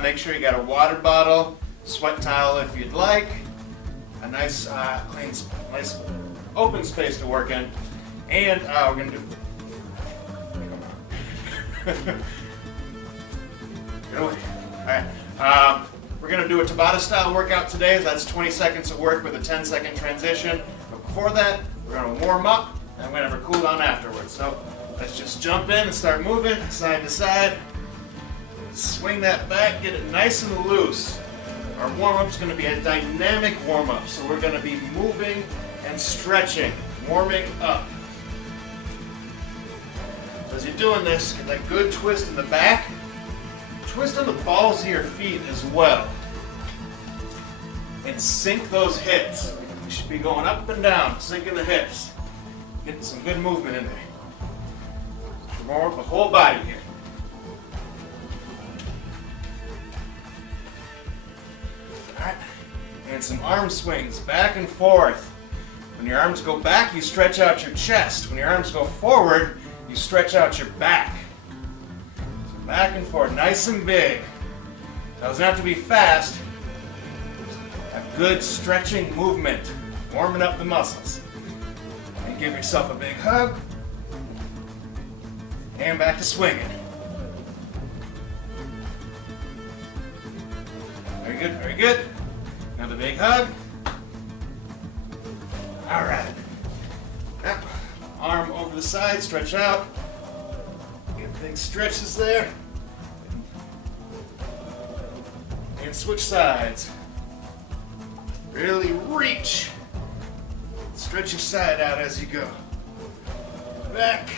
make sure you got a water bottle, sweat towel if you'd like, a nice, clean, nice open space to work in, and we're gonna do. Get away. All right. We're gonna do a Tabata style workout today. That's 20 seconds of work with a 10-second transition. But before that, we're gonna warm up, and we're gonna have a cool down afterwards. So let's just jump in and start moving side to side. Swing that back, get it nice and loose. Our warm-up is gonna be a dynamic warm-up. So we're gonna be moving and stretching, warming up. So as you're doing this, get that good twist in the back. Twist on the balls of your feet as well. And sink those hips. You should be going up and down, sinking the hips. Getting some good movement in there. Warm up the whole body here. Alright. And some arm swings back and forth. When your arms go back, you stretch out your chest. When your arms go forward, you stretch out your back. Back and forth, nice and big. Doesn't have to be fast. A good stretching movement, warming up the muscles. And give yourself a big hug. And back to swinging. Very good, very good. Another big hug. All right. Now, arm over the side, stretch out. Big stretches there. And switch sides. Really reach. Stretch your side out as you go. Back.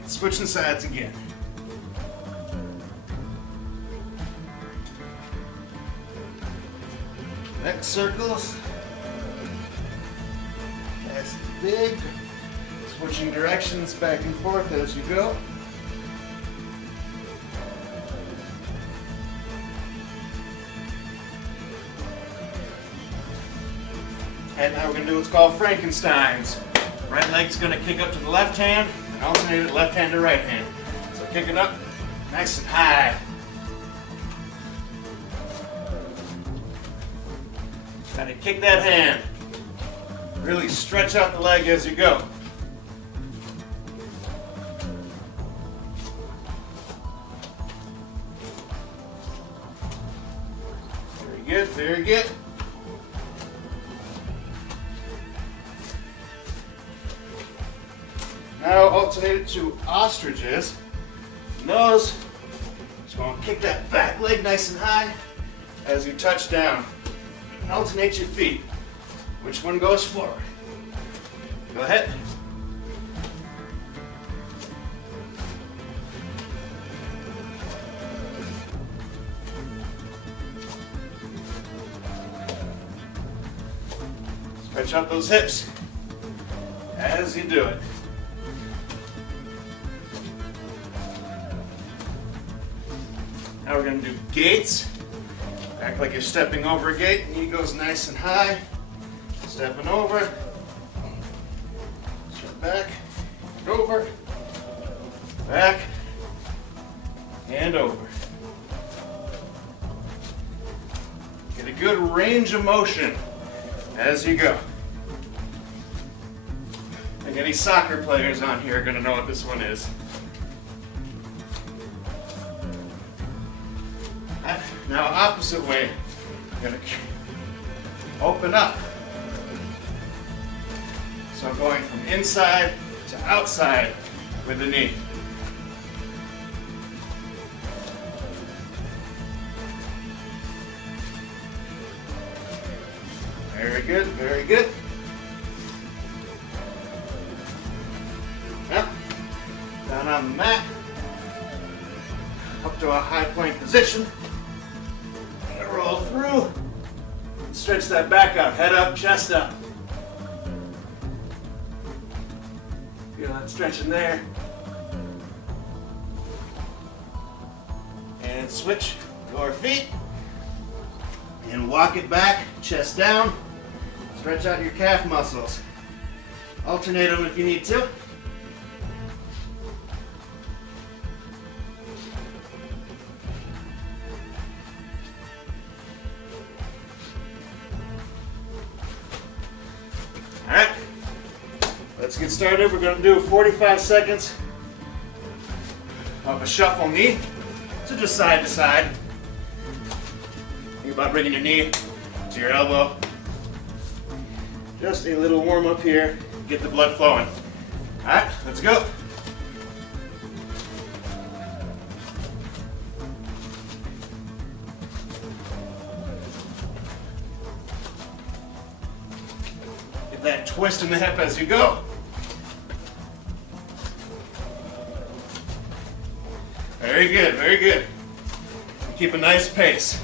And switching sides again. Neck circles. Nice and big. Switching directions back and forth as you go. And now we're going to do what's called Frankensteins. Right leg's going to kick up to the left hand and alternate it left hand to right hand. So kick it up nice and high. Kind of kick that hand. Really stretch out the leg as you go. Very good, very good. Now alternate it to ostriches. Nose, just going to kick that back leg nice and high as you touch down. Alternate your feet. Which one goes forward? Go ahead. Stretch out those hips as you do it. Now we're going to do gates. Act like you're stepping over a gate. Knee goes nice and high. Stepping over, step back, and over, back, and over. Get a good range of motion as you go. I think any soccer players on here are going to know what this one is. Now opposite way, I'm going to open up. So I'm going from inside to outside with the knee. Very good, very good. Now, down on the mat, up to a high plank position. And roll through. Stretch that back out, head up, chest up. Feel that stretching there. And switch lower feet. And walk it back, chest down. Stretch out your calf muscles. Alternate them if you need to. get started. We're going to do 45 seconds of a shuffle knee. So just side to side. Think about bringing your knee to your elbow. Just a little warm up here. Get the blood flowing. All right, let's go. Get that twist in the hip as you go. Very good, very good. Keep a nice pace.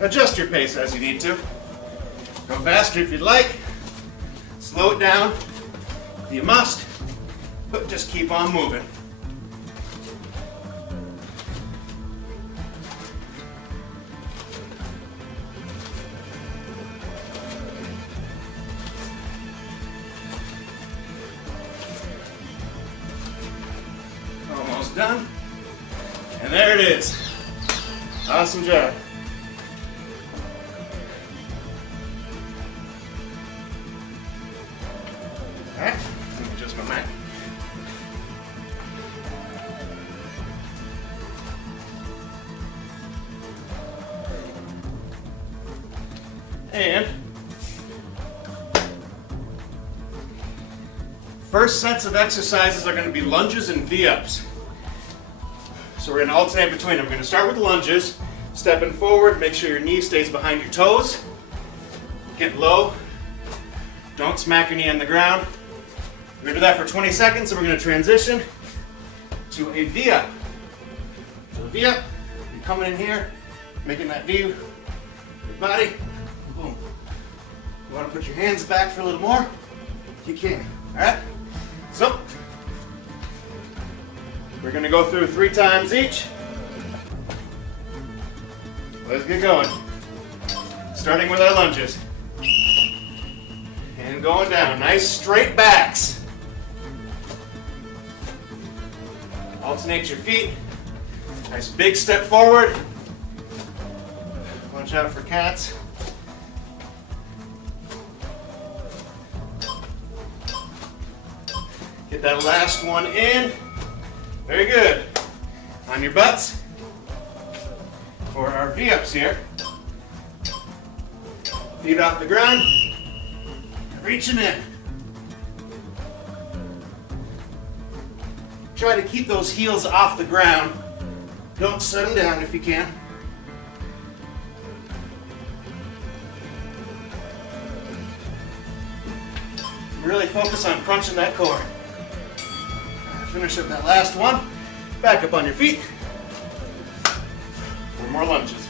Adjust your pace as you need to. Go faster if you'd like. Slow it down if you must, but just keep on moving. Almost done. And there it is. Awesome job. All right, let me adjust my mat. And first sets of exercises are going to be lunges and V-ups. So we're going to alternate between them. We're going to start with lunges, stepping forward, make sure your knee stays behind your toes. Get low. Don't smack your knee on the ground. We're going to do that for 20 seconds, and we're going to transition to a V-up. So a V-up, you're coming in here, making that V with your body. Boom. You want to put your hands back for a little more? You can. All right? So, we're going to go through 3 times each. Let's get going. Starting with our lunges. And going down. Nice straight backs. Alternate your feet. Nice big step forward. Watch out for cats. Get that last one in. Very good. On your butts for our V-ups here. Feet off the ground. Reaching in. Try to keep those heels off the ground. Don't set them down if you can. Really focus on crunching that core. Finish up that last one. Back up on your feet for more lunges.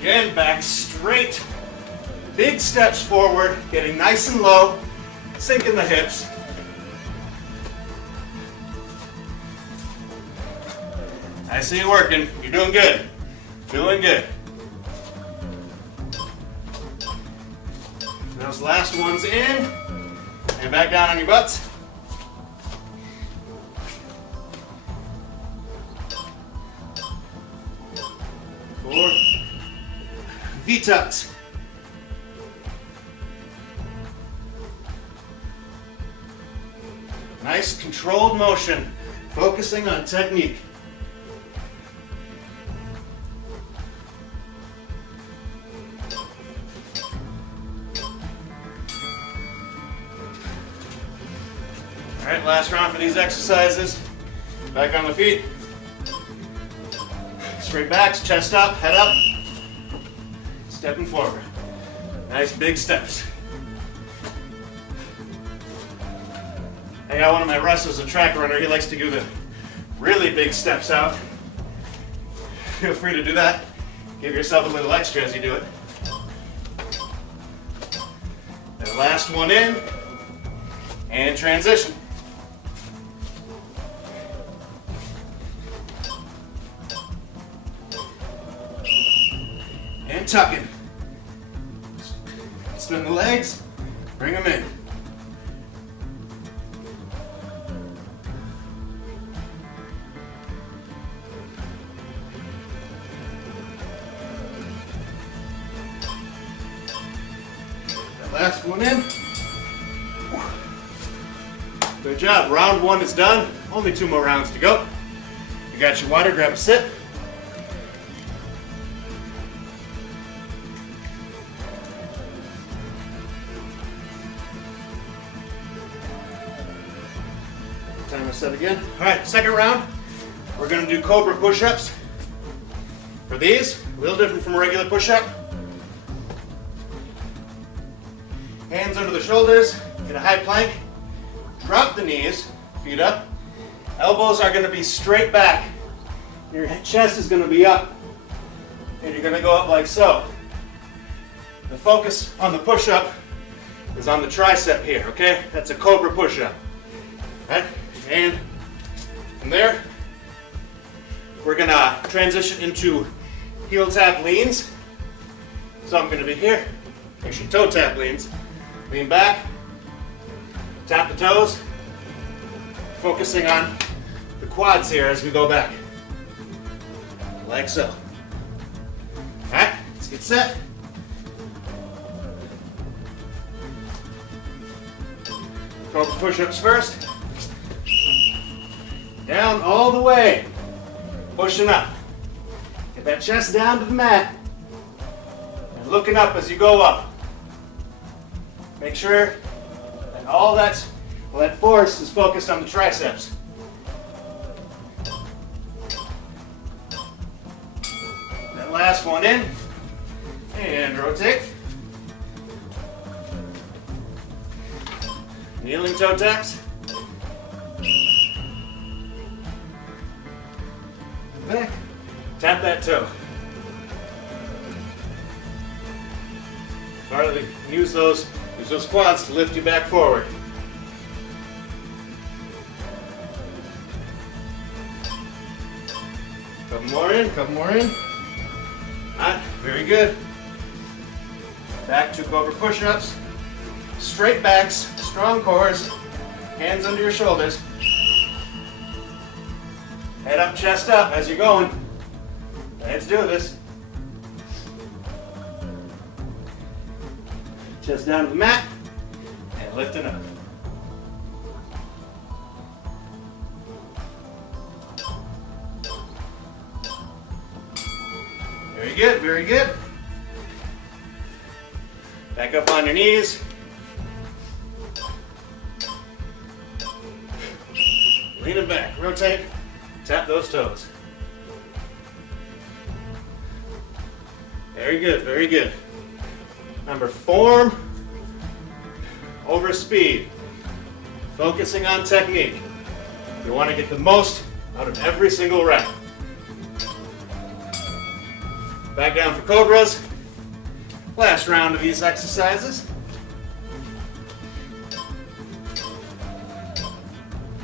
Again, back straight. Big steps forward, getting nice and low, sinking the hips. I see you working. You're doing good. Doing good. Those last ones in, and back down on your butts. For V-tucks. Nice controlled motion, focusing on technique. All right, last round for these exercises. Back on the feet. Straight backs, chest up, head up. Stepping forward. Nice big steps. I got one of my wrestlers, a track runner. He likes to do the really big steps out. Feel free to do that. Give yourself a little extra as you do it. And last one in, and transition. And tucking. Spin the legs, bring them in. Last one in. Good job. Round one is done. Only 2 more rounds to go. You got your water, grab a sip. Timer set again. All right, second round. We're going to do Cobra Push-Ups. For these, a little different from a regular push-up. Hands under the shoulders, get a high plank. Drop the knees, feet up. Elbows are going to be straight back. Your chest is going to be up. And you're going to go up like so. The focus on the push-up is on the tricep here, okay? That's a Cobra push-up. All right? And from there, we're going to transition into heel tap leans. So I'm going to be here. Actually, toe tap leans. Lean back. Tap the toes. Focusing on the quads here as we go back. Like so. All right, let's get set. Cobra push-ups first. Down all the way. Pushing up. Get that chest down to the mat. And looking up as you go up. Make sure that all that force is focused on the triceps. That last one in. And rotate. Kneeling toe taps. Back. Tap that toe. Partly use those quads to lift you back forward. Couple more in, couple more in. Alright, very good. Back to Cobra push-ups. Straight backs, strong cores, hands under your shoulders. Head up, chest up as you're going. Let's do this. Chest down to the mat and lifting up. Very good, very good. Back up on your knees. Lean it back, rotate, tap those toes. Very good, very good. Remember, form over speed. Focusing on technique. You want to get the most out of every single rep. Back down for Cobras. Last round of these exercises.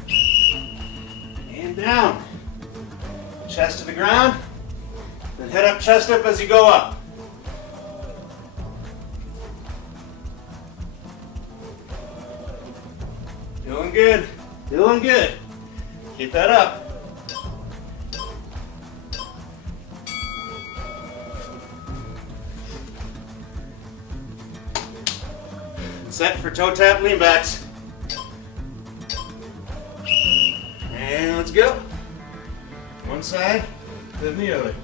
And down. Chest to the ground. Then head up, chest up as you go up. Doing good, doing good. Keep that up. Set for toe tap lean backs. And let's go. One side, then the other.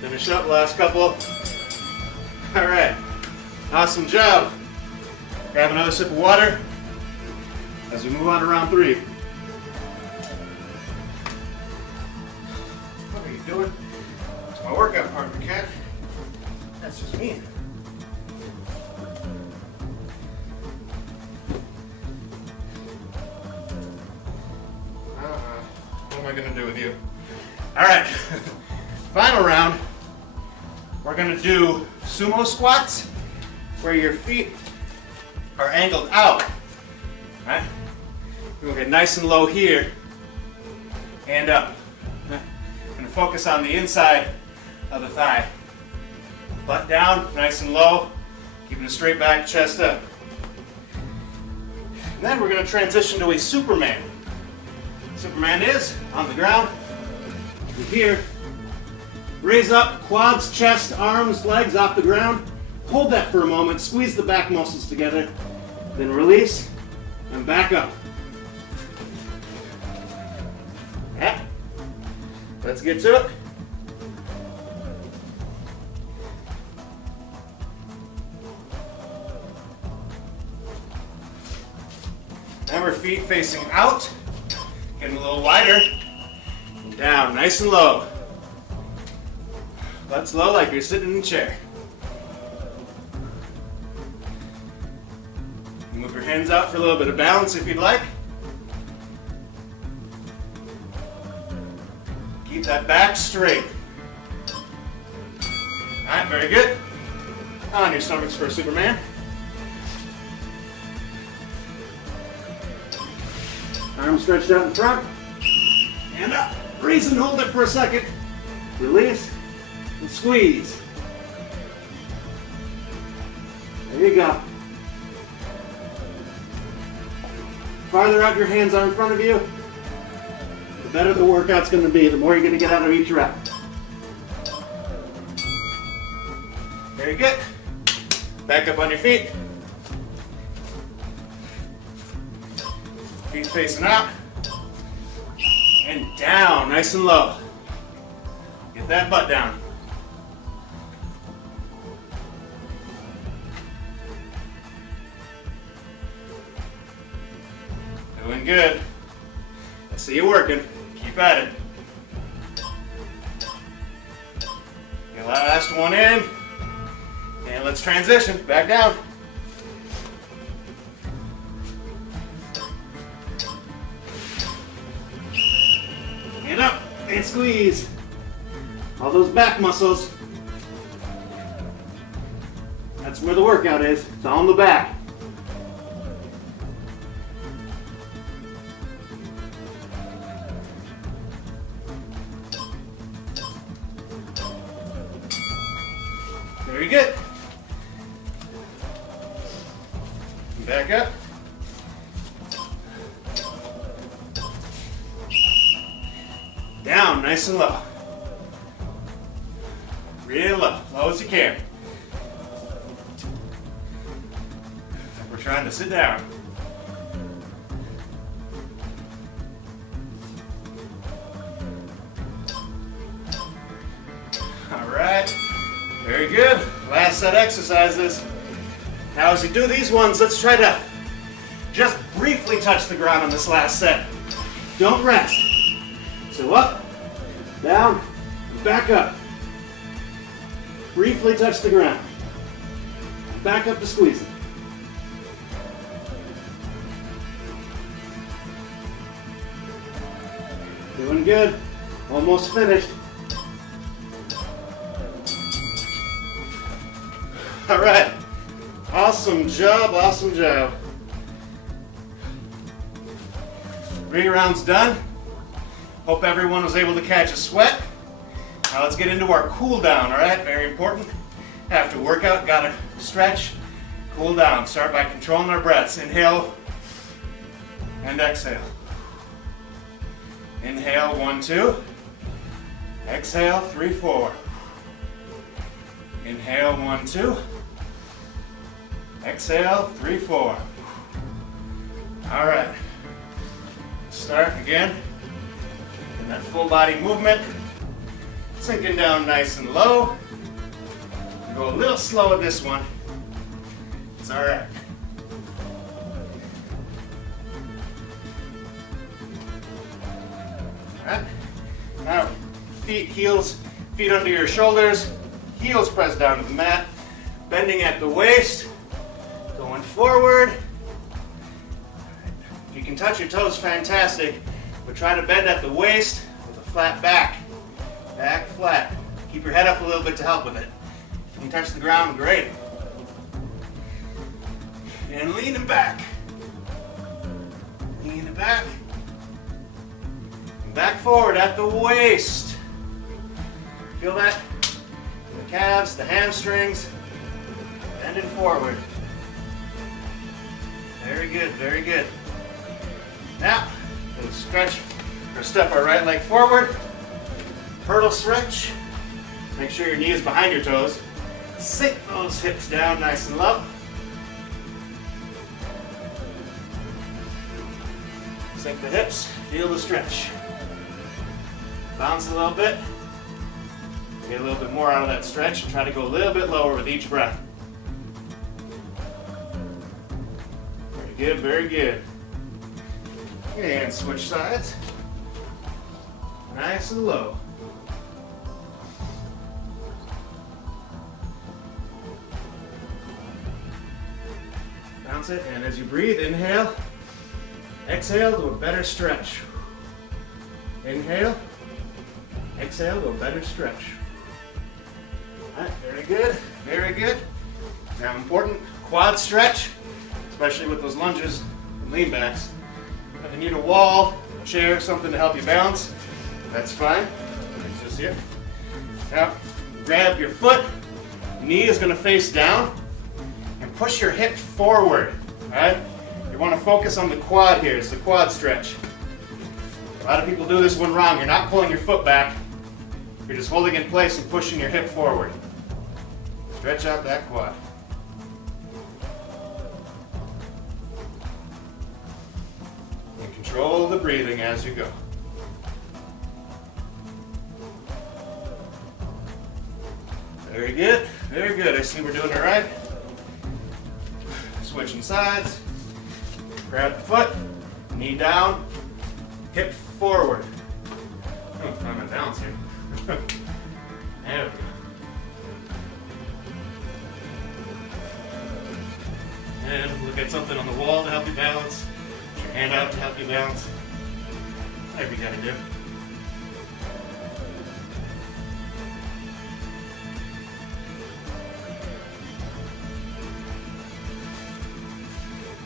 Finish up, last couple. All right, awesome job. Grab another sip of water as we move on to round 3. What are you doing? It's my workout partner, cat. That's just mean. What am I gonna do with you? All right, final round. We're gonna do sumo squats, where your feet are angled out. All right? We'll get nice and low here and up. Gonna focus on the inside of the thigh. Butt down, nice and low. Keeping a straight back, chest up. And then we're going to transition to a Superman. Superman is on the ground. You're here. Raise up, quads, chest, arms, legs off the ground. Hold that for a moment. Squeeze the back muscles together. Then release and back up. Yeah. Let's get to it. Now our feet facing out, getting a little wider, and down, nice and low. Butts low like you're sitting in a chair. Move your hands out for a little bit of balance if you'd like. Keep that back straight. All right, very good. On your stomachs for a Superman. Arms stretched out in front, and up. Raise and hold it for a second. Release and squeeze. There you go. The farther out your hands are in front of you, the better the workout's going to be, the more you're going to get out of each rep. Very good. Back up on your feet. Feet facing out and down, nice and low. Get that butt down. Doing good. I see you working. Keep at it. Get the last one in, and let's transition back down. Get up and squeeze. All those back muscles. That's where the workout is. It's all in the back. Very good. Back up. Down, nice and low. Real low, low as you can. We're trying to sit down. All right, very good. Last set exercises. Now as you do these ones, let's try to just briefly touch the ground on this last set. Don't rest. So up, down, back up. Briefly touch the ground. Back up to squeeze it. Doing good. Almost finished. All right. Awesome job, awesome job. 3 rounds done. Hope everyone was able to catch a sweat. Now let's get into our cool down, all right? Very important. After workout, gotta stretch, cool down. Start by controlling our breaths. Inhale and exhale. Inhale, 1, 2. Exhale, 3, 4. Inhale, 1, 2. Exhale, 3, 4. All right. Start again. In that full body movement. Sinking down nice and low. Go a little slow with this one. It's all right. All right. Now, feet, heels, feet under your shoulders. Heels pressed down to the mat. Bending at the waist. Going forward. If you can touch your toes, fantastic. But try to bend at the waist with a flat back. Back flat. Keep your head up a little bit to help with it. If you can touch the ground, great. And leaning back. Leaning back. And back forward at the waist. Feel that? The calves, the hamstrings. Bending forward. Very good, very good. Now, we'll stretch or step our right leg forward. Hurdle stretch. Make sure your knee is behind your toes. Sink those hips down nice and low. Sink the hips, feel the stretch. Bounce a little bit. Get a little bit more out of that stretch and try to go a little bit lower with each breath. Very good, very good. And switch sides. Nice and low. Bounce it, and as you breathe, inhale. Exhale to a better stretch. Inhale. Exhale to a better stretch. All right, very good, very good. Now important quad stretch, especially with those lunges and lean backs. If you need a wall, a chair, something to help you balance, that's fine. It's just here. Now, grab your foot, knee is going to face down, and push your hip forward. All right? You want to focus on the quad here. It's the quad stretch. A lot of people do this one wrong. You're not pulling your foot back. You're just holding in place and pushing your hip forward. Stretch out that quad. And control the breathing as you go. Very good, very good. I see we're doing it right. Switching sides. Grab the foot, knee down, hip forward. Oh, I'm in balance here. There we go. And look at something on the wall to help you balance. Put your hand out to help you balance. Whatever you gotta do.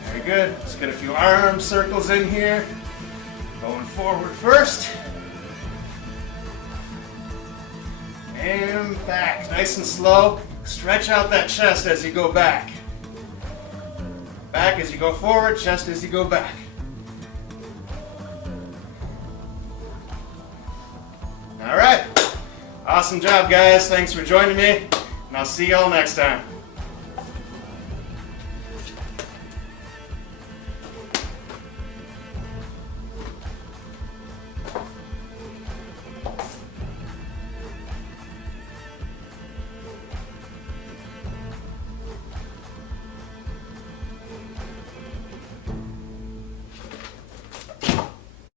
Very good. Let's get a few arm circles in here. Going forward first. And back. Nice and slow. Stretch out that chest as you go back. Back as you go forward, chest as you go back. All right. Awesome job, guys. Thanks for joining me, and I'll see y'all next time.